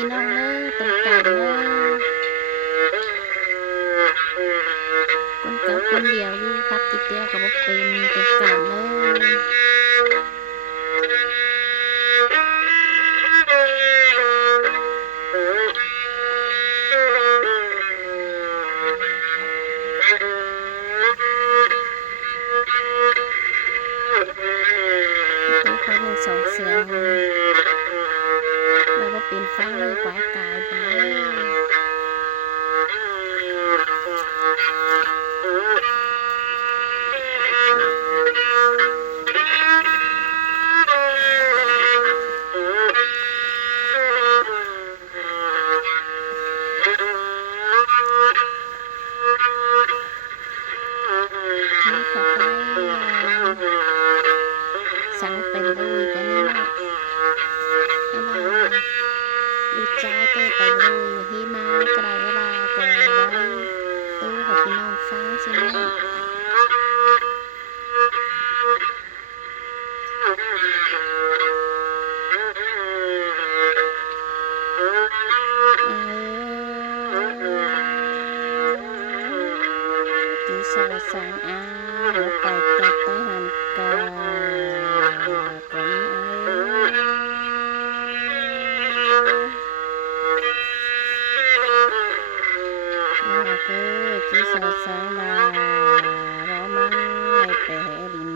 พี่น้องเด้อตรงกลางเด้อคนเก่าคนเดียวอยู่ครับติดเตียวก็บ่เป็นตรงกลางเด้อ2เสียงแล้วบ่เป็นฟังเลยกว่ากายไปสั่งเป็นเลยกันนี่นะดูใจเต้ไปเลยที่มากระไรบาก่อนไว้ตู้ให้พี่น้องฟังใช่ไหมที่สาวสางอาไปตัดต้นหันกาที่สาวสางลาเราไม่ไปแห่ดิน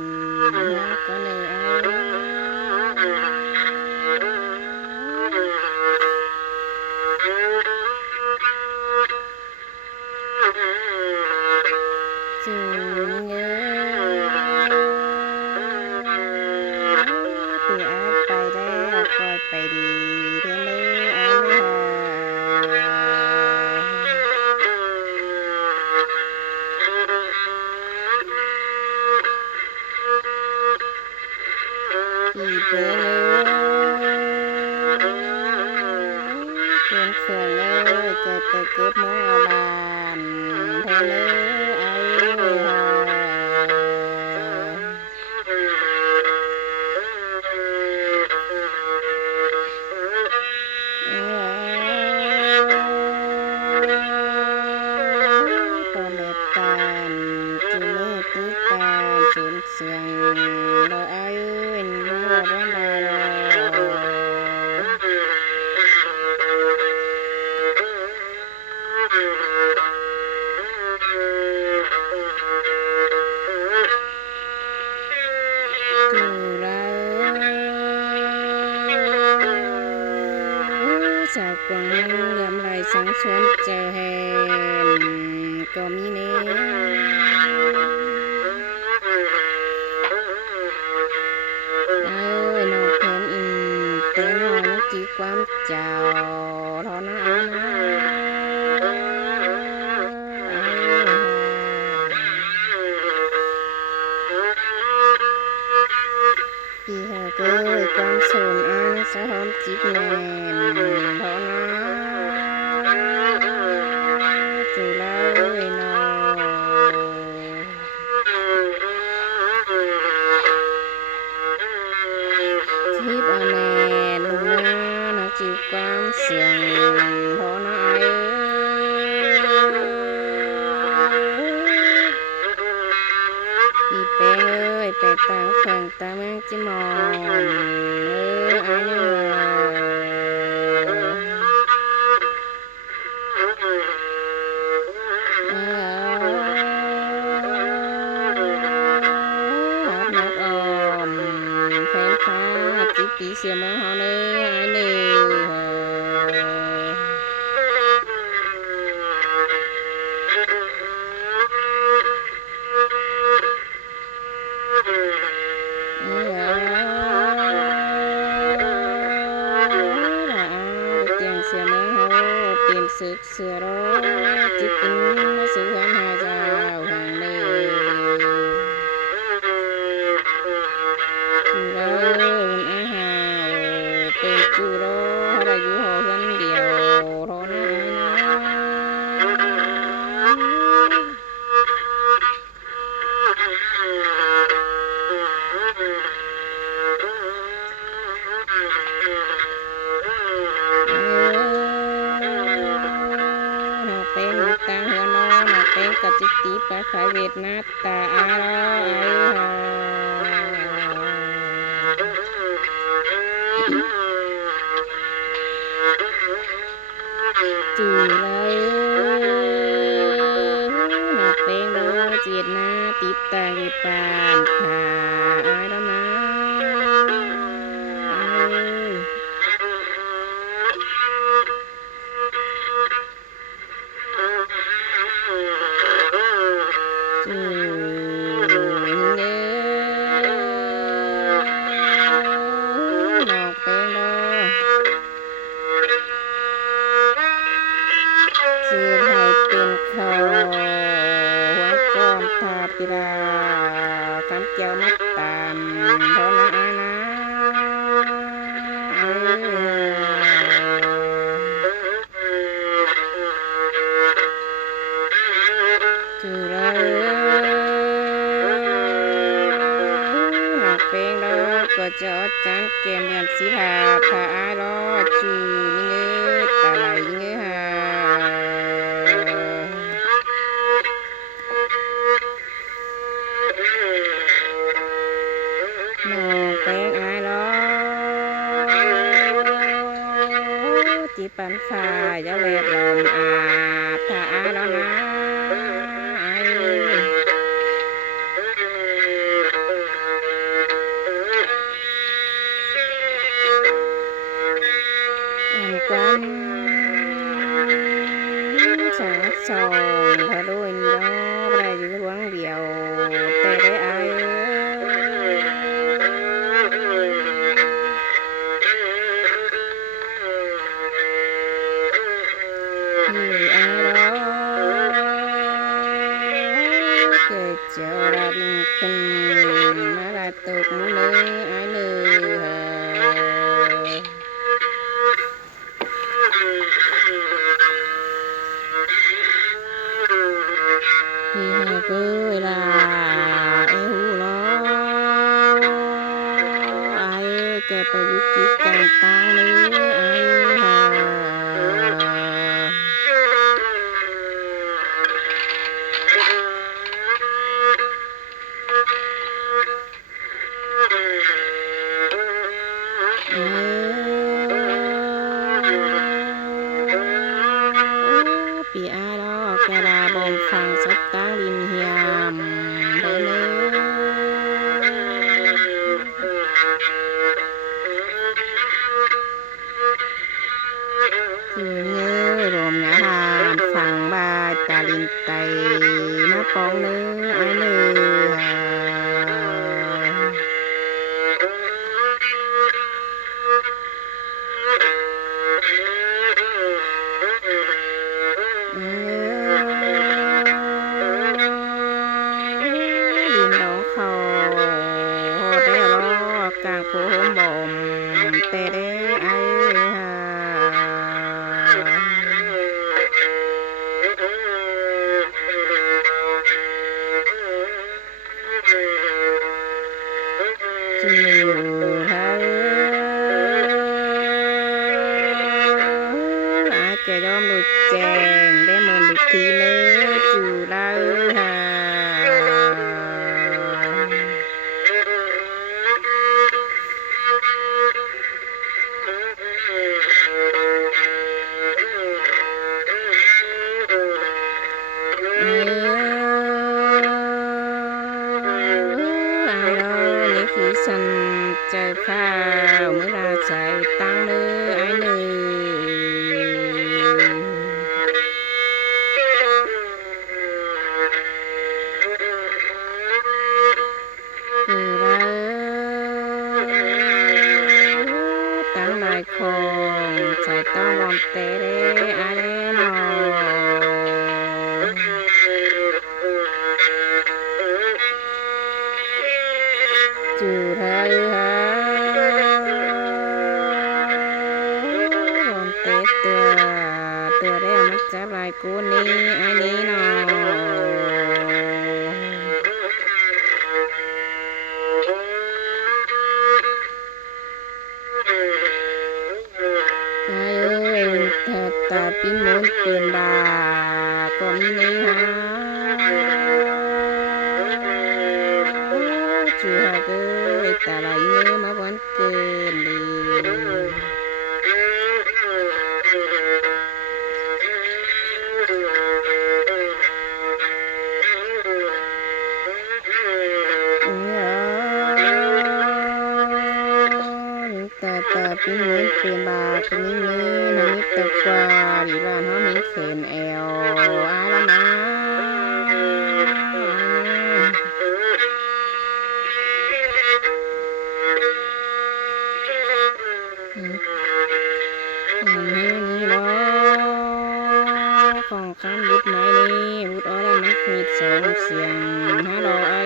ก็เลยจืนเงยเปียไปแล้วคอยไปดีเด้ออีเบลเพื่อนเฟื่องเลยเกิดไปเก็บเมื่อเอาบานเธอเลยตัวเล็บตานจุมือตีตาจุนเสียงเราอายุนัวบ้านเราจากกวางเหลื่อมไหลสังสวนเจอแหนก็มีแน่น้องเพิ่นเต้นน้องจีความเจ้าเท่านั้นนะพี่หาเกิดความสนอันสะหอมจิบแน่นเท่านั้นจุเลยน้องทิพย์แน่ลุงนะน้องจิบความเสียงเท่านั้นอีเป้ยไปต่างฝั่งตาเมืองจิมอนอันนี้นักออมแฟนฟ้าจิบปีเสียเมืองเฮาเลยอันนี้เสียเมืองเฮาเป็นศึกเสือร้อจิกินมาสู่หันหาเจ้าแห่งนี้จุเลยอาหาวเป็นจุรออะไรอยู่หอเฮือนเดียวรอนะนะ ะไฟเวทนาตาอาลจือเลยนอกเพลงโดเจียดนาติดตาเวปานผาอายแล้วนะปิราคำเกี่ยวมัดตามเพราะนะอานะจือเลยหนักเพลงดอกก็จะอดจันเกมเรียนสีผาผาอายรอจือยิ่งเอ้ตาไหลยิ่งเอ้หาหนูแป้งอายล้อจีปันฟ้าเจ้าเล็บลมอาบถ้าอายแล้วนะอายความสาสองพระด้วยนี่ดอกได้อยู่หลวงเดียวแต่ได้อายเจ้าราบินขึ้นมาลาตกมือเนื้อไอ้เนื้อที่หาเกิดเวลาไอ้หูล้อไอ้แกไปวิจิตการต่างเนื้อไอ้หาปีอาดอกกระดาบอมฟังสับตั้งดินเหียมเด้อเนื้อคือเนื้อรวมยาหานฟังบาตาลินไตมาปองเนื้อไอเนื้อกลางโพมบ่มแต่ได้ไอ้หาจือไทยอาจจะยอมดูแจงได้เหมือนดูทีเลยจือไล่หาฉันเจอข้าวเมื่อราใจตั้งเนื้อไอ้เนื้อคือว่าตั้งหลายคนใจต้องวอนเตะไอ้นอจือไทยฮะรวมเตะตัวได้เอามาจับลายกูนี่ไอ้นี่นอไอ้เธอตาปิ้นมุนปืนบาก็มีนี่ฮะ chú học ơi ta lại nhớ mà vẫn quên đi ta pin muốn tiền bạc cái mình nè nó biết tập qua đi là nó mình khen eo ai lắmนี่ล้อของคันบุดไหนนี่บุดอะไรมันมีสองเสียงฮัลโหลไอ้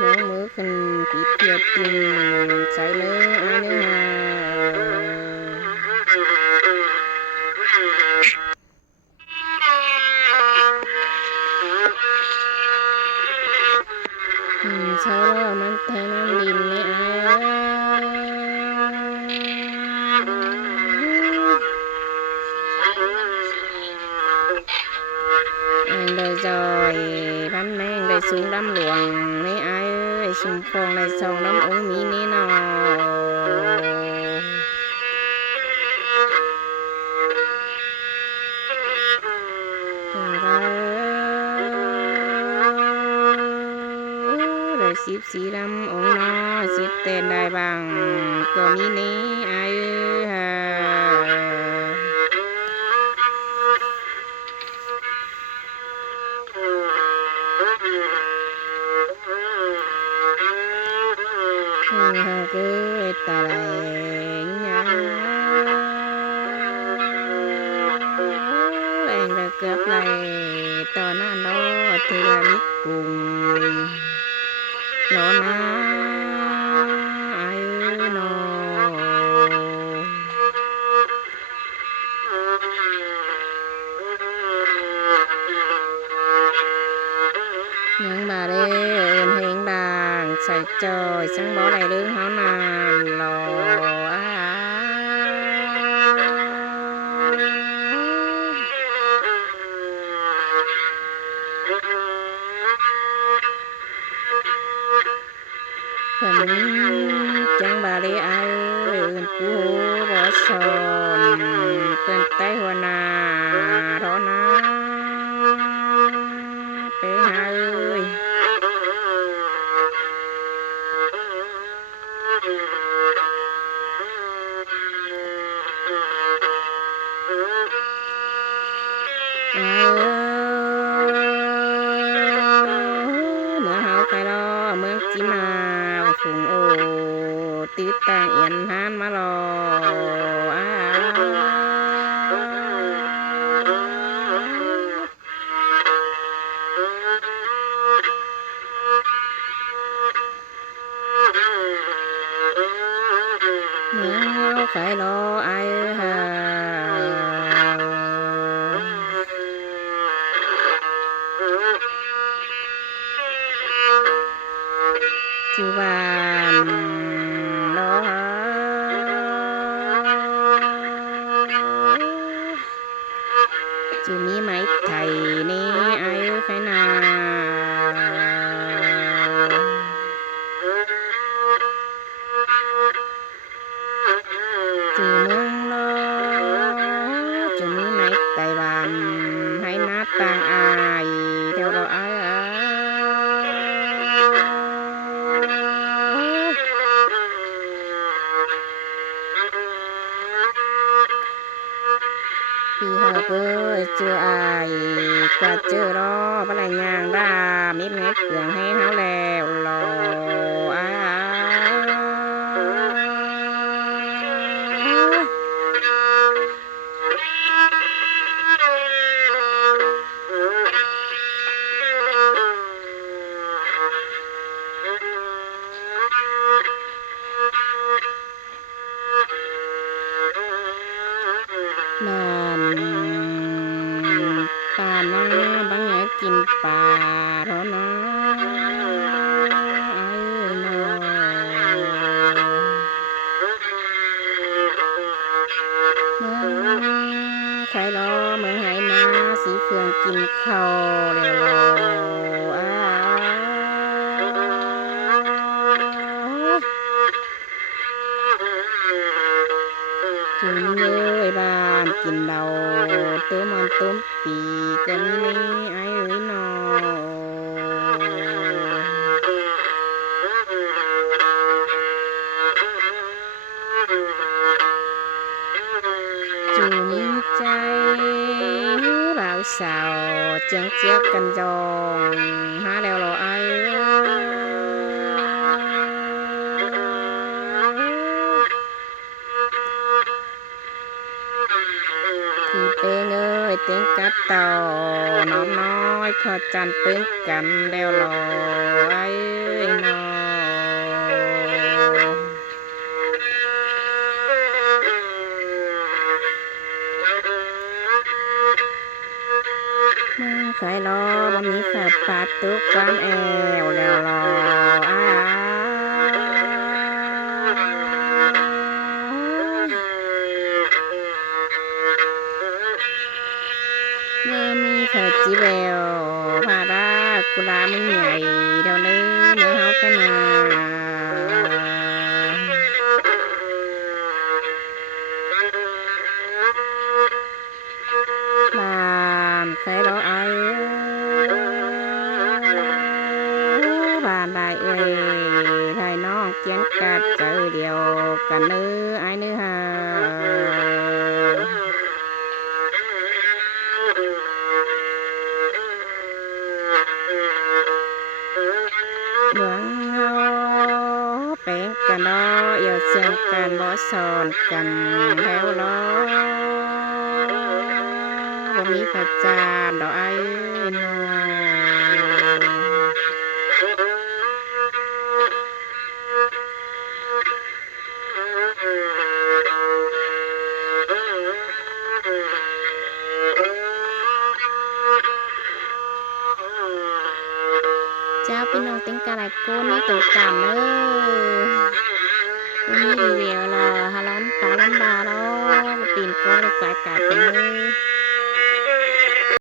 นอมือขึ้นปิดเทียบติงใส่เลยไอ้เนื้อใช้แล้วมันแทนน้ำดินนี่đời rồi bánh men đời xuống đám luồng mấy ai ơi xung phong đời sông đám uống mỹ ní nọ đời ship xí đám uống nó ship tên đại bằng có mỹ ní ai cứ ta lại nhá em đã cướp lại tao nó nó thì là biết cùng nó na ai nó những bà đây hiện đàn xài trời sáng bỏ lại đứa họ nàn lò phần chẳng bà đi ai ơi cú bỏ sòn tên tay hoa nà đó na bé hai ơi mà hậu phải lo mướn chỉ mà phùng ô tít tang yên han mà lo mướn phải lo ai chú bàn đó chú mi mấy thầy nè ai phải nào chú muốn lo chú mi mấy thầy bàn hay nát tang ai theo đó ai thì học ơi chưa ai qua chưa đó bắt lại nhàng ra mít nghe cường hay háo lèo lò nàn ta na bắn nhảy chim bà đó nó ai nó ใครรอเมืองไหนาสีเฟืองกินข้าวแล้วรอจุนเลยบ้านกินเราตัวมันต้มปีก็มีนี่ไอ้เอ้ยนอจุนใจบ่าวสาวเจียงเจี๊ยบกันจองหาแล้วรอไอ้ที่เป็นเอ้ยเต็งกัดต่อน้องน้อยขอจันเป็นกันแล้วรอไอ้นอเมืองใครรอบ่มีฝาปาดตุกความแอวแล้วรอเมื่อมีเถิดจีแววพารากุลามึงใหญ่เดี๋ยวนี้เมื่อเฮากันมาบ้านใครรอไอ้บ้านได้เอ้ยไทยน้องเจียนกัดเจอเดียวกันเนื้อไอ้เนื้อหาเมืองเฮาเป็นกันเนาะอย่าเสียงกันบ่สอนกันแล้วรอบ่มีพระจานดอกไอ้นอเจ้าพี่น้องเต็งกะหลายคนนี่ตัวกำนี่รีวิวละฮาร้อนปลาล้อนบาแล้วปีนก้อยกวายกาดไปเลย